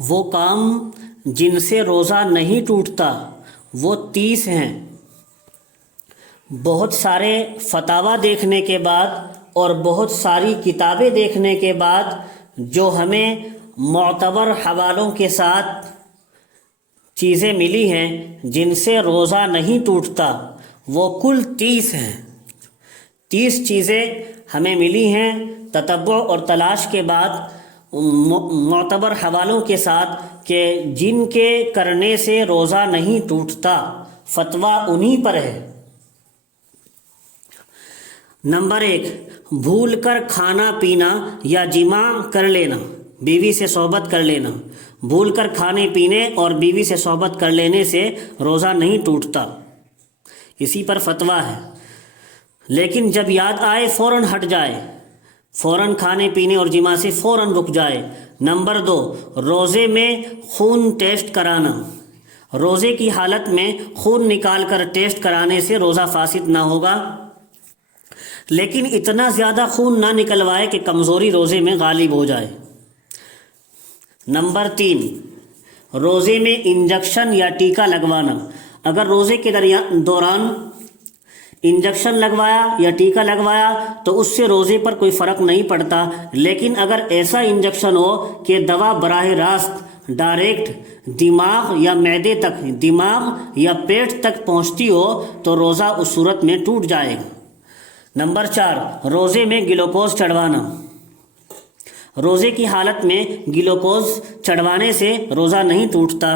وہ کام جن سے روزہ نہیں ٹوٹتا وہ 30 ہیں۔ بہت سارے فتاویٰ دیکھنے کے بعد اور بہت ساری کتابیں دیکھنے کے بعد جو ہمیں معتبر حوالوں کے ساتھ چیزیں ملی ہیں جن سے روزہ نہیں ٹوٹتا وہ کل 30 ہیں۔ 30 چیزیں ہمیں ملی ہیں تتبع اور تلاش کے بعد معتبر حوالوں کے ساتھ کہ جن کے کرنے سے روزہ نہیں ٹوٹتا، فتویٰ انہی پر ہے۔ نمبر 1، بھول کر کھانا پینا یا جماع کر لینا، بیوی سے صحبت کر لینا۔ بھول کر کھانے پینے اور بیوی سے صحبت کر لینے سے روزہ نہیں ٹوٹتا، اسی پر فتویٰ ہے، لیکن جب یاد آئے فوراً ہٹ جائے، فوراً کھانے پینے اور جماع سے فوراً رک جائے۔ نمبر 2، روزے میں خون ٹیسٹ کرانا۔ روزے کی حالت میں خون نکال کر ٹیسٹ کرانے سے روزہ فاسد نہ ہوگا، لیکن اتنا زیادہ خون نہ نکلوائے کہ کمزوری روزے میں غالب ہو جائے۔ نمبر 3، روزے میں انجیکشن یا ٹیکا لگوانا۔ اگر روزے کے دوران انجیکشن لگوایا یا ٹیکا لگوایا تو اس سے روزے پر کوئی فرق نہیں پڑتا، لیکن اگر ایسا انجیکشن ہو کہ دوا براہ راست ڈائریکٹ دماغ یا معدے تک، دماغ یا پیٹ تک پہنچتی ہو تو روزہ اس صورت میں ٹوٹ جائے گا۔ نمبر 4، روزے میں گلوکوز چڑھوانا۔ روزے کی حالت میں گلوکوز چڑھوانے سے روزہ نہیں ٹوٹتا،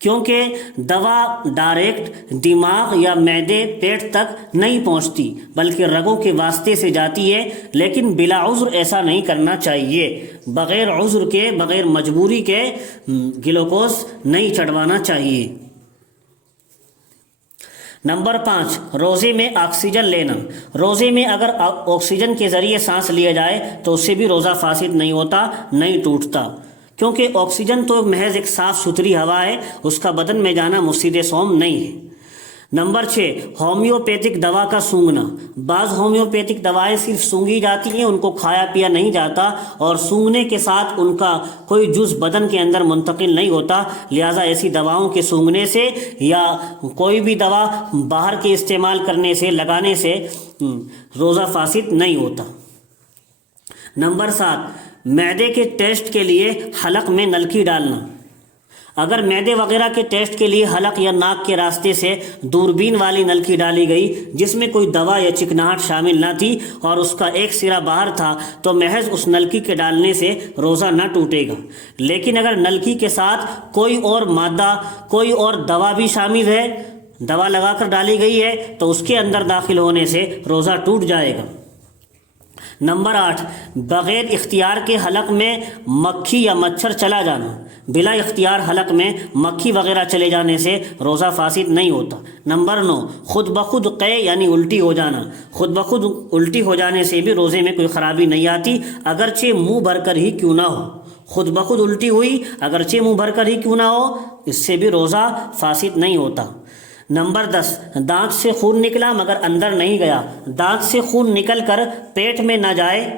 کیونکہ دوا ڈائریکٹ دماغ یا معدے پیٹ تک نہیں پہنچتی بلکہ رگوں کے واسطے سے جاتی ہے، لیکن بلا عذر ایسا نہیں کرنا چاہیے۔ بغیر عذر کے، بغیر مجبوری کے گلوکوز نہیں چڑھوانا چاہیے۔ نمبر 5، روزے میں آکسیجن لینا۔ روزے میں اگر آکسیجن کے ذریعے سانس لیا جائے تو اس سے بھی روزہ فاسد نہیں ہوتا، نہیں ٹوٹتا، کیونکہ آکسیجن تو محض ایک صاف ستھری ہوا ہے، اس کا بدن میں جانا مفسد صوم نہیں ہے۔ نمبر 6، ہومیوپیتھک دوا کا سونگھنا۔ بعض ہومیوپیتھک دوائیں صرف سونگھی جاتی ہیں، ان کو کھایا پیا نہیں جاتا اور سونگھنے کے ساتھ ان کا کوئی جز بدن کے اندر منتقل نہیں ہوتا، لہٰذا ایسی دواؤں کے سونگھنے سے یا کوئی بھی دوا باہر کے استعمال کرنے سے، لگانے سے روزہ فاسد نہیں ہوتا۔ نمبر 7، معدے کے ٹیسٹ کے لیے حلق میں نلکی ڈالنا۔ اگر معدے وغیرہ کے ٹیسٹ کے لیے حلق یا ناک کے راستے سے دوربین والی نلکی ڈالی گئی جس میں کوئی دوا یا چکناہٹ شامل نہ تھی اور اس کا ایک سرا باہر تھا تو محض اس نلکی کے ڈالنے سے روزہ نہ ٹوٹے گا، لیکن اگر نلکی کے ساتھ کوئی اور مادہ، کوئی اور دوا بھی شامل ہے، دوا لگا کر ڈالی گئی ہے تو اس کے اندر داخل ہونے سے روزہ ٹوٹ جائے گا۔ نمبر 8، بغیر اختیار کے حلق میں مکھی یا مچھر چلا جانا۔ بلا اختیار حلق میں مکھی وغیرہ چلے جانے سے روزہ فاسد نہیں ہوتا۔ نمبر 9، خود بخود قے یعنی الٹی ہو جانا۔ خود بخود الٹی ہو جانے سے بھی روزے میں کوئی خرابی نہیں آتی، اگرچہ منہ بھر کر ہی کیوں نہ ہو۔ خود بخود الٹی ہوئی اگرچہ منہ بھر کر ہی کیوں نہ ہو، اس سے بھی روزہ فاسد نہیں ہوتا۔ نمبر 10، دانت سے خون نکلا مگر اندر نہیں گیا۔ دانت سے خون نکل کر پیٹ میں نہ جائے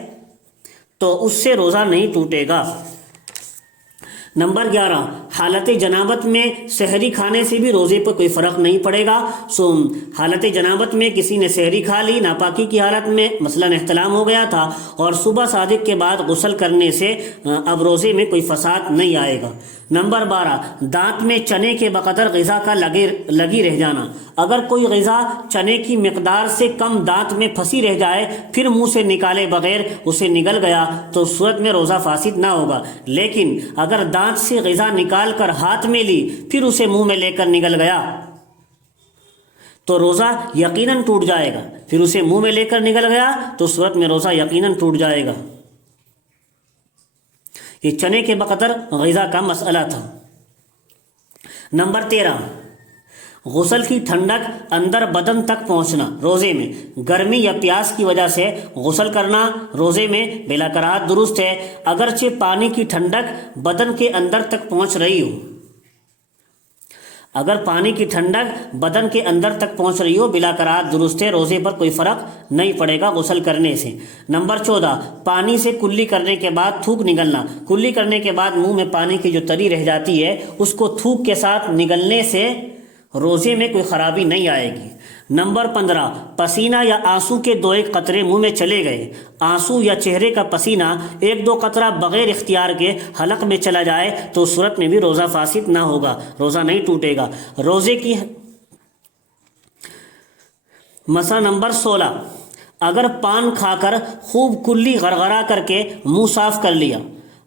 تو اس سے روزہ نہیں ٹوٹے گا۔ نمبر 11، حالت جنابت میں سحری کھانے سے بھی روزے پر کوئی فرق نہیں پڑے گا۔ حالت جنابت میں کسی نے سحری کھا لی، ناپاکی کی حالت میں مثلاً احتلام ہو گیا تھا اور صبح صادق کے بعد غسل کرنے سے اب روزے میں کوئی فساد نہیں آئے گا۔ نمبر 12، دانت میں چنے کے بقدر غذا کا لگی رہ جانا۔ اگر کوئی غذا چنے کی مقدار سے کم دانت میں پھنسی رہ جائے پھر منہ سے نکالے بغیر اسے نگل گیا تو اس صورت میں روزہ فاسد نہ ہوگا، لیکن اگر دانت سے غذا نکال کر ہاتھ میں لی پھر اسے منہ میں لے کر نگل گیا تو روزہ یقیناً ٹوٹ جائے گا۔ پھر اسے منہ میں لے کر نگل گیا تو اس صورت میں روزہ یقیناً ٹوٹ جائے گا۔ یہ چنے کے بقدر غذا کا مسئلہ تھا۔ نمبر 13، غسل کی ٹھنڈک اندر بدن تک پہنچنا۔ روزے میں گرمی یا پیاس کی وجہ سے غسل کرنا روزے میں بلا کراہت درست ہے، اگرچہ پانی کی ٹھنڈک بدن کے اندر تک پہنچ رہی ہو۔ اگر پانی کی ٹھنڈک بدن کے اندر تک پہنچ رہی ہو بلا قرار درست ہے، روزے پر کوئی فرق نہیں پڑے گا غسل کرنے سے۔ نمبر 14، پانی سے کلی کرنے کے بعد تھوک نگلنا۔ کلی کرنے کے بعد منہ میں پانی کی جو تری رہ جاتی ہے اس کو تھوک کے ساتھ نگلنے سے روزے میں کوئی خرابی نہیں آئے گی۔ نمبر 15، پسینہ یا آنسو کے 2-1 قطرے منہ میں چلے گئے۔ آنسو یا چہرے کا پسینہ 1-2 قطرہ بغیر اختیار کے حلق میں چلا جائے تو اس صورت میں بھی روزہ فاسد نہ ہوگا، روزہ نہیں ٹوٹے گا۔ روزے کی مسئلہ نمبر 16، اگر پان کھا کر خوب کلی غرغرہ کر کے منہ صاف کر لیا،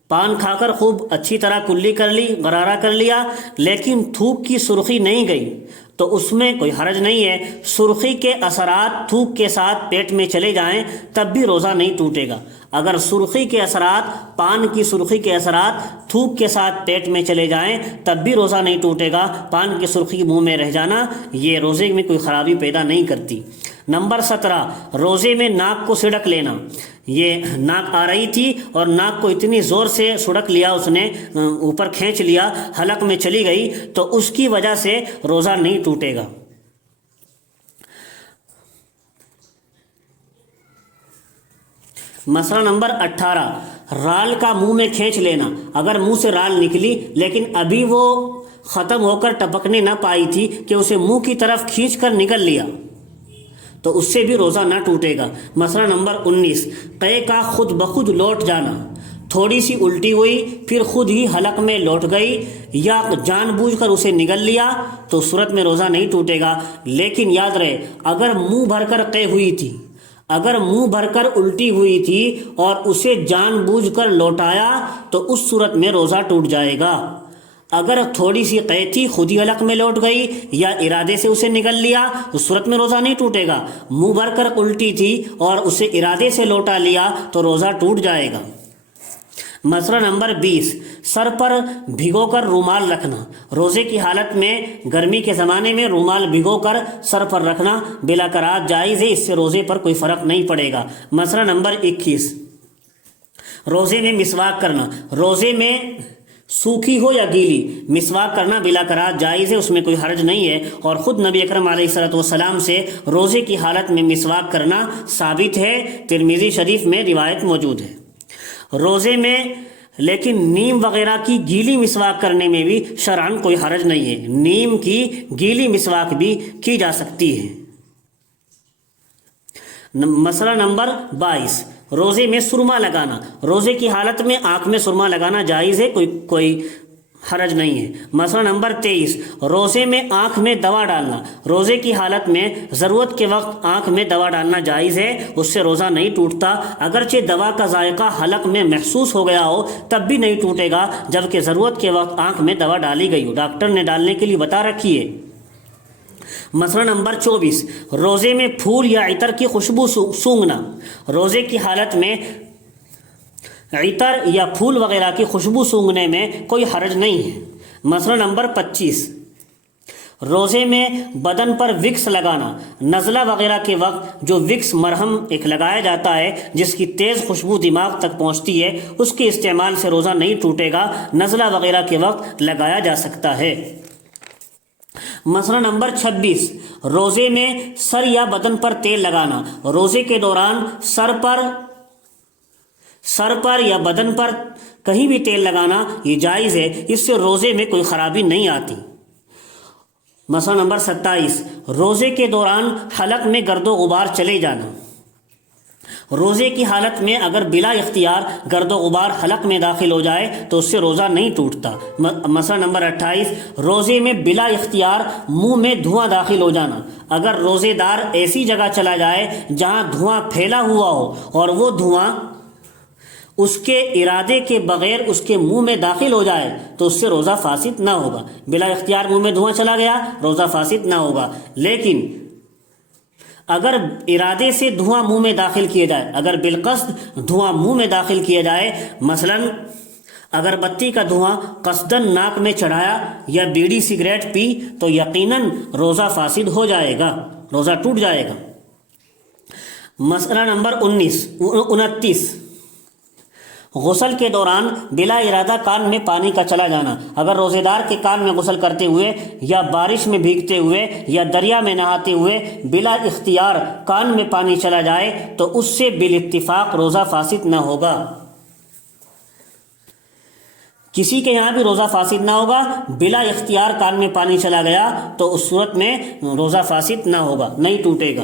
پان کھا کر خوب اچھی طرح کلی کر لی، غرارہ کر لیا، لیکن تھوک کی سرخی نہیں گئی تو اس میں کوئی حرج نہیں ہے۔ سرخی کے اثرات تھوک کے ساتھ پیٹ میں چلے جائیں تب بھی روزہ نہیں ٹوٹے گا۔ اگر سرخی کے اثرات، پان کی سرخی کے اثرات تھوک کے ساتھ پیٹ میں چلے جائیں تب بھی روزہ نہیں ٹوٹے گا۔ پان کی سرخی منہ میں رہ جانا یہ روزے میں کوئی خرابی پیدا نہیں کرتی۔ نمبر 17، روزے میں ناک کو سڑک لینا۔ یہ ناک آ رہی تھی اور ناک کو اتنی زور سے سڑک لیا، اس نے اوپر کھینچ لیا، حلق میں چلی گئی تو اس کی وجہ سے روزہ نہیں ٹوٹے گا۔ مسئلہ نمبر 18، رال کا منہ میں کھینچ لینا۔ اگر منہ سے رال نکلی لیکن ابھی وہ ختم ہو کر ٹپکنے نہ پائی تھی کہ اسے منہ کی طرف کھینچ کر نگل لیا تو اس سے بھی روزہ نہ ٹوٹے گا۔ مسئلہ نمبر 19، قے کا خود بخود لوٹ جانا۔ تھوڑی سی الٹی ہوئی پھر خود ہی حلق میں لوٹ گئی یا جان بوجھ کر اسے نگل لیا تو صورت میں روزہ نہیں ٹوٹے گا۔ لیکن یاد رہے اگر منہ بھر کر قے ہوئی تھی، اگر منہ بھر کر الٹی ہوئی تھی اور اسے جان بوجھ کر لوٹایا تو اس صورت میں روزہ ٹوٹ جائے گا۔ اگر تھوڑی سی قے تھی خود ہی حلق میں لوٹ گئی یا ارادے سے اسے نگل لیا اس صورت میں روزہ نہیں ٹوٹے گا۔ منہ بھر کر الٹی تھی اور اسے ارادے سے لوٹا لیا تو روزہ ٹوٹ جائے گا۔ مسئلہ نمبر 20، سر پر بھگو کر رومال رکھنا۔ روزے کی حالت میں گرمی کے زمانے میں رومال بھگو کر سر پر رکھنا بلا کراہت جائز ہے، اس سے روزے پر کوئی فرق نہیں پڑے گا۔ مسئلہ نمبر 21، روزے میں مسواک کرنا۔ روزے میں سوکھی ہو یا گیلی مسواک کرنا بلا کراہت جائز ہے، اس میں کوئی حرج نہیں ہے، اور خود نبی اکرم علیہ الصلوۃ والسلام سے روزے کی حالت میں مسواک کرنا ثابت ہے، ترمذی شریف میں روایت موجود ہے۔ روزے میں لیکن نیم وغیرہ کی گیلی مسواک کرنے میں بھی شرعاً کوئی حرج نہیں ہے، نیم کی گیلی مسواک بھی کی جا سکتی ہے۔ مسئلہ نمبر 22، روزے میں سرما لگانا۔ روزے کی حالت میں آنکھ میں سرما لگانا جائز ہے، کوئی حرج نہیں ہے۔ مسئلہ نمبر 23، روزے میں آنکھ میں دوا ڈالنا۔ روزے کی حالت میں ضرورت کے وقت آنکھ میں دوا ڈالنا جائز ہے، اس سے روزہ نہیں ٹوٹتا، اگرچہ دوا کا ذائقہ حلق میں محسوس ہو گیا ہو تب بھی نہیں ٹوٹے گا جبکہ ضرورت کے وقت آنکھ میں دوا ڈالی گئی ہو، ڈاکٹر نے ڈالنے کے لیے بتا رکھی ہے۔ مسئلہ نمبر 24، روزے میں پھول یا عطر کی خوشبو سونگھنا۔ روزے کی حالت میں عطر یا پھول وغیرہ کی خوشبو سونگھنے میں کوئی حرج نہیں ہے۔ مسئلہ نمبر 25، روزے میں بدن پر وکس لگانا۔ نزلہ وغیرہ کے وقت جو وکس مرہم ایک لگایا جاتا ہے جس کی تیز خوشبو دماغ تک پہنچتی ہے، اس کے استعمال سے روزہ نہیں ٹوٹے گا، نزلہ وغیرہ کے وقت لگایا جا سکتا ہے۔ مسئلہ نمبر 26، روزے میں سر یا بدن پر تیل لگانا۔ روزے کے دوران سر پر یا بدن پر کہیں بھی تیل لگانا یہ جائز ہے، اس سے روزے میں کوئی خرابی نہیں آتی۔ مسئلہ نمبر 27، روزے کے دوران حلق میں گرد و غبار چلے جانا۔ روزے کی حالت میں اگر بلا اختیار گرد و غبار حلق میں داخل ہو جائے تو اس سے روزہ نہیں ٹوٹتا۔ مسئلہ نمبر 28، روزے میں بلا اختیار منہ میں دھواں داخل ہو جانا۔ اگر روزے دار ایسی جگہ چلا جائے جہاں دھواں پھیلا ہوا ہو اور وہ دھواں اس کے ارادے کے بغیر اس کے منہ میں داخل ہو جائے تو اس سے روزہ فاسد نہ ہوگا۔ بلا اختیار منہ میں دھواں چلا گیا روزہ فاسد نہ ہوگا، لیکن اگر ارادے سے دھواں منہ میں داخل کیا جائے، اگر بالقصد دھواں منہ میں داخل کیا جائے، مثلا اگر بتی کا دھواں قصدن ناک میں چڑھایا یا بیڑی سگریٹ پی تو یقیناً روزہ فاسد ہو جائے گا، روزہ ٹوٹ جائے گا۔ مسئلہ نمبر 29، غسل کے دوران بلا ارادہ کان میں پانی کا چلا جانا، اگر روزے دار کے کان میں غسل کرتے ہوئے یا بارش میں بھیگتے ہوئے یا دریا میں نہاتے ہوئے بلا اختیار کان میں پانی چلا جائے تو اس سے بالاتفاق روزہ فاسد نہ ہوگا۔ کسی کے یہاں بھی روزہ فاسد نہ ہوگا، بلا اختیار کان میں پانی چلا گیا تو اس صورت میں روزہ فاسد نہ ہوگا، نہیں ٹوٹے گا۔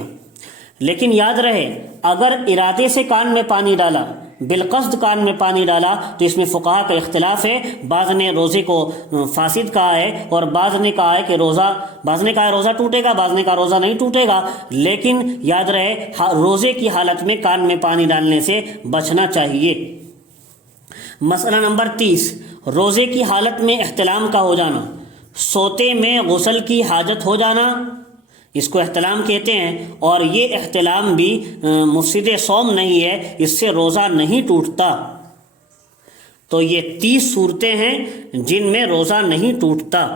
لیکن یاد رہے اگر ارادے سے کان میں پانی ڈالا، بالقصد کان میں پانی ڈالا، تو اس میں فقہا کا اختلاف ہے، بعض نے روزے کو فاسد کہا ہے اور بعض نے کہا ہے کہ روزہ ٹوٹے گا، بعض نے کہا روزہ نہیں ٹوٹے گا۔ لیکن یاد رہے روزے کی حالت میں کان میں پانی ڈالنے سے بچنا چاہیے۔ مسئلہ نمبر 30، روزے کی حالت میں احتلام کا ہو جانا، سوتے میں غسل کی حاجت ہو جانا، اس کو احتلام کہتے ہیں، اور یہ احتلام بھی مفسد صوم نہیں ہے، اس سے روزہ نہیں ٹوٹتا۔ تو یہ 30 صورتیں ہیں جن میں روزہ نہیں ٹوٹتا۔